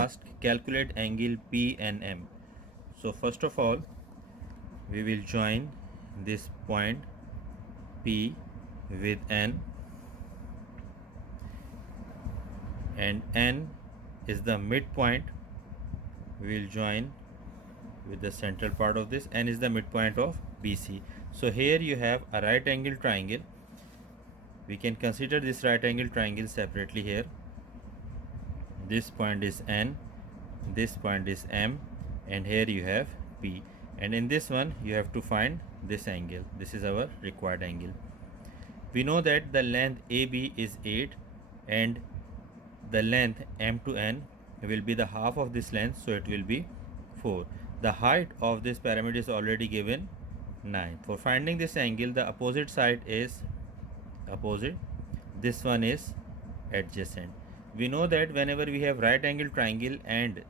asked calculate angle P and M. So first of all, we will join this point P with N, and N is the midpoint. We will join with the central part of this. N is the midpoint of BC. So here you have a right angle triangle. We can consider this right angle triangle separately here. This point is N, this point is M, and here you have P. And in this one you have to find this angle. This is our required angle. We know that the length AB is 8 and the length M to N will be the half of this length, so it will be 4. The height of this pyramid is already given 9. For finding this angle, the opposite side is opposite, this one is adjacent. We know that whenever we have right angle triangle and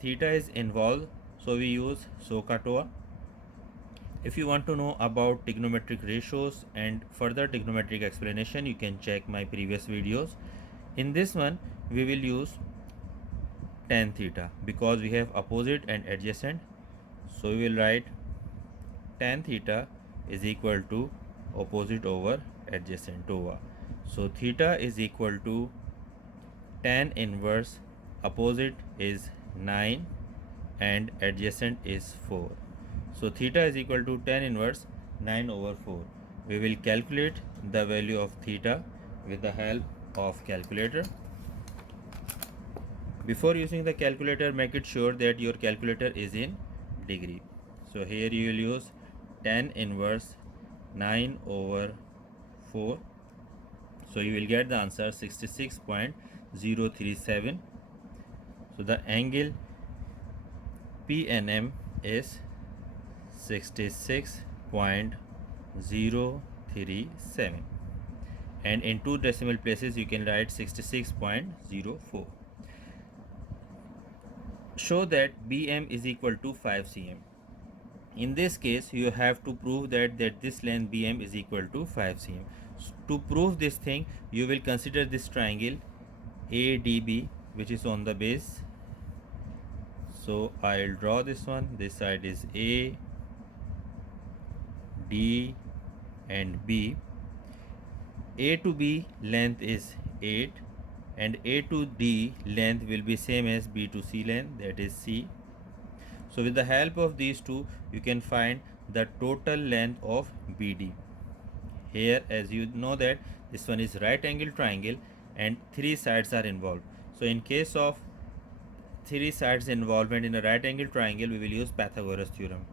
theta is involved, so we use SOHCAHTOA. If you want to know about trigonometric ratios and further trigonometric explanation, you can check my previous videos. In this one, we will use tan theta because we have opposite and adjacent. So we will write tan theta is equal to opposite over adjacent over. So theta is equal to tan inverse, opposite is 9 and adjacent is 4. So theta is equal to tan inverse 9 over 4. We will calculate the value of theta with the help of calculator. Before using the calculator, make it sure that your calculator is in degree. So here you will use tan inverse 9 over 4. So you will get the answer 66.037. So the angle PNM is 66.037, and in two decimal places you can write 66.04. Show that BM is equal to 5 cm. In this case, you have to prove that this length BM is equal to 5 cm. To prove this thing, you will consider this triangle ADB, which is on the base. So I'll draw this one. This side is A, D and B. A to B length is 8 and A to D length will be same as B to C length, that is C. So with the help of these two, you can find the total length of BD. Here, as you know that this one is right angle triangle and three sides are involved. So in case of three sides involvement in a right angle triangle, we will use Pythagoras theorem.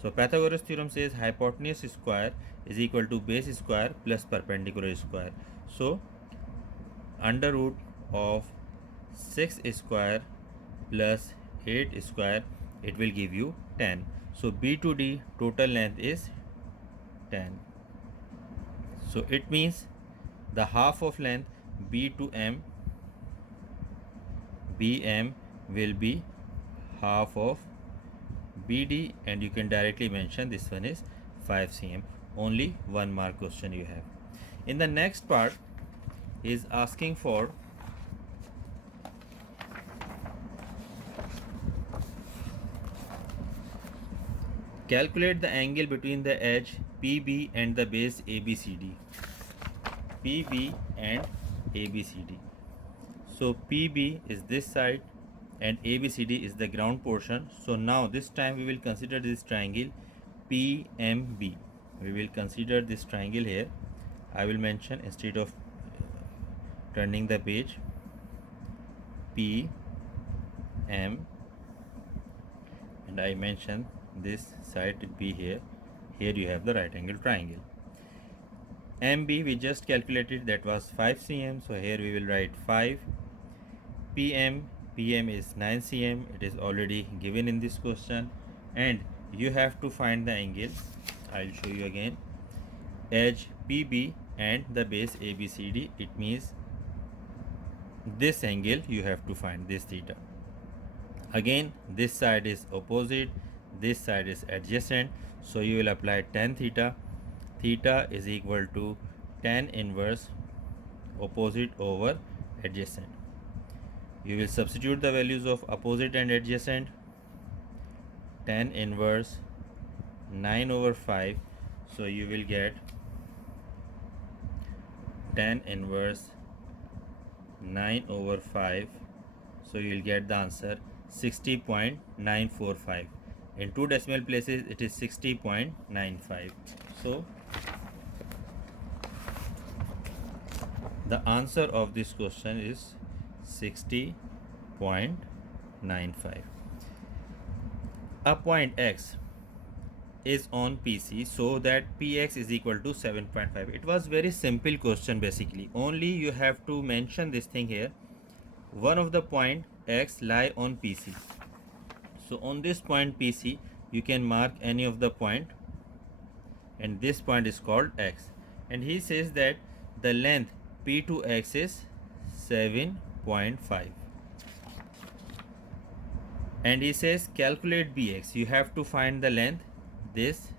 So Pythagoras theorem says hypotenuse square is equal to base square plus perpendicular square. So under root of 6 square plus 8 square, it will give you 10. So B to D total length is 10. So it means the half of length B to M, BM will be half of BD, and you can directly mention this one is 5 cm. Only 1 mark question you have. In the next part is asking for calculate the angle between the edge PB and the base ABCD. PB and ABCD. So PB is this side and ABCD is the ground portion. So now this time we will consider this triangle PMB. We will consider this triangle here. I will mention, instead of turning the page, PM, and I mention this side to be here. Here you have the right angle triangle. MB we just calculated, that was 5 cm, so here we will write 5. PM is 9 cm, it is already given in this question, and you have to find the angle. I'll show you again. Edge PB and the base ABCD, it means this angle you have to find, this theta. Again, this side is opposite, this side is adjacent, so you will apply tan theta. Theta is equal to tan inverse opposite over adjacent. You will substitute the values of opposite and adjacent. Tan inverse 9 over 5, so you will get tan inverse 9 over 5, so you will get the answer 60.945. In two decimal places it is 60.95. So the answer of this question is 60.95. A point X is on PC, so that Px is equal to 7.5. It was very simple question basically. Only you have to mention this thing here. One of the point X lie on PC. So on this point PC, you can mark any of the point, and this point is called X. And he says that the length P to X is 7.5. And he says calculate Bx. You have to find the length, this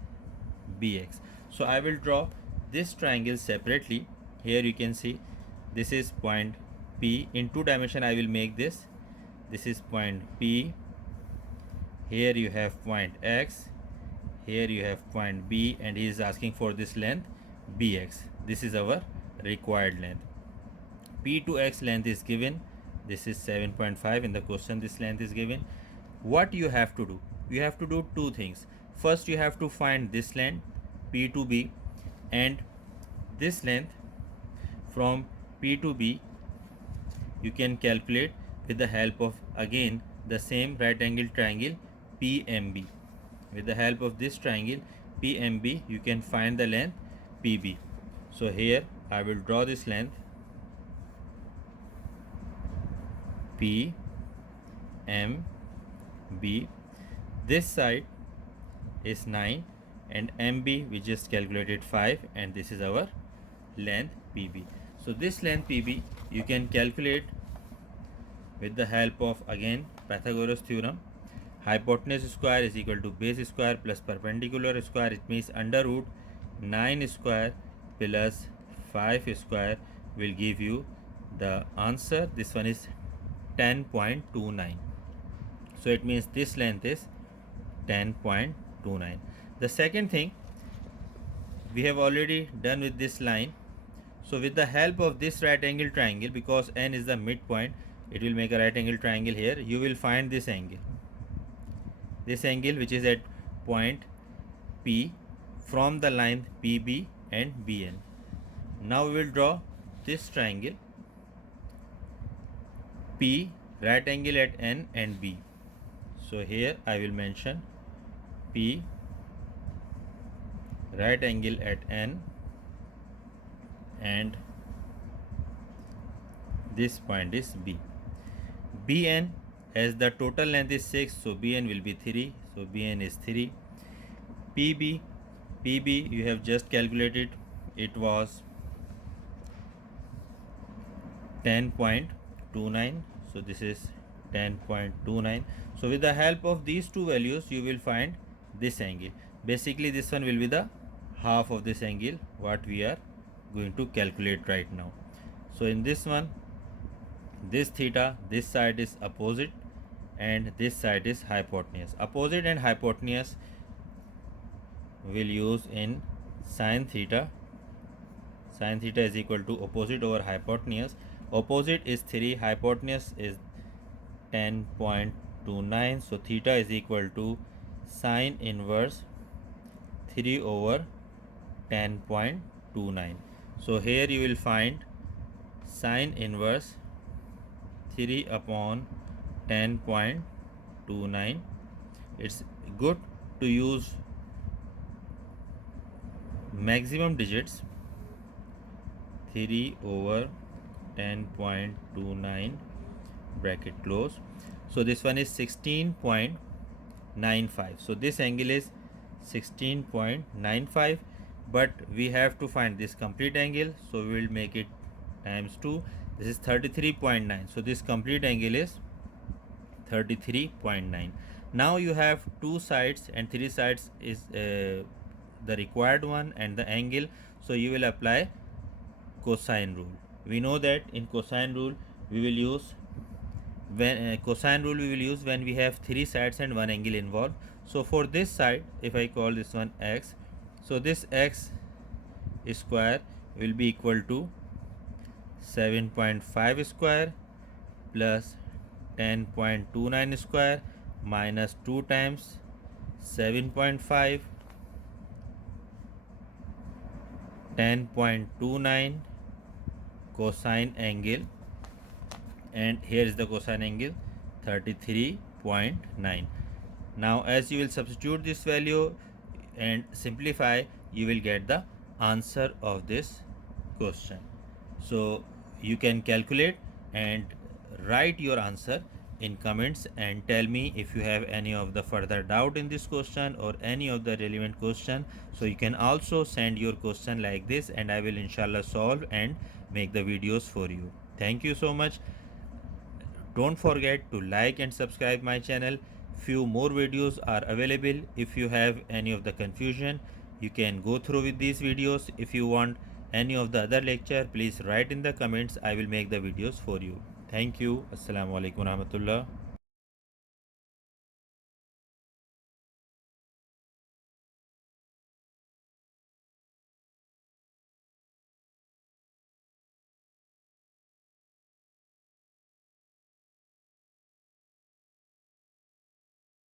Bx. So I will draw this triangle separately. Here you can see this is point P. In two dimension I will make this. This is point P. Here you have point X. Here you have point B, and he is asking for this length Bx. This is our required length. P to X length is given. This is 7.5 in the question. This length is given. What you have to do? You have to do two things. First, you have to find this length P to B, and this length from P to B you can calculate with the help of again the same right angle triangle PMB. With the help of this triangle PMB, you can find the length PB. So here I will draw this length PMB. This side is 9 and MB we just calculated 5, and this is our length PB. So this length PB you can calculate with the help of again Pythagoras theorem. Hypotenuse square is equal to base square plus perpendicular square. It means under root 9 square plus 5 square will give you the answer. This one is 10.29. So it means this length is 10.29. The second thing we have already done with this line. So with the help of this right angle triangle, because N is the midpoint, it will make a right angle triangle here. You will find this angle which is at point P from the line PB and BN. Now we will draw this triangle P, right angle at N and B. So here I will mention P, right angle at N, and this point is B. BN, as the total length is 6, so BN will be 3, so BN is 3. PB you have just calculated, it was 10.29, so this is 10.29. So with the help of these two values you will find this angle. Basically this one will be the half of this angle what we are going to calculate right now. So in this one, this theta, this side is opposite and this side is hypotenuse. Opposite and hypotenuse will use in sin theta. Sin theta is equal to opposite over hypotenuse. Opposite is 3, hypotenuse is 10.29, so theta is equal to sin inverse 3 over 10.29. So here you will find sin inverse 3 upon 10.29. It's good to use maximum digits, 3 over 10.29 bracket close. So this one is 16.95. So this angle is 16.95, but we have to find this complete angle, so we will make it times 2. This is 33.9. So this complete angle is 33.9. Now you have two sides and three sides is the required one and the angle, so you will apply cosine rule. We know that in cosine rule we will use when cosine rule we will use when we have three sides and one angle involved. So for this side, if I call this one x, so this x square will be equal to 7.5 square plus 10.29 square minus 2 times 7.5, 10.29 cosine angle, and here is the cosine angle 33.9. Now as you will substitute this value and simplify, you will get the answer of this question. So you can calculate and write your answer in comments and tell me if you have any of the further doubt in this question or any of the relevant question. So you can also send your question like this and I will inshallah solve and make the videos for you. Thank you so much. Don't forget to like and subscribe my channel. Few more videos are available. If you have any of the confusion, you can go through with these videos. If you want any of the other lecture, please write in the comments. I will make the videos for you. Thank you. Assalamu alaikum warahmatullah.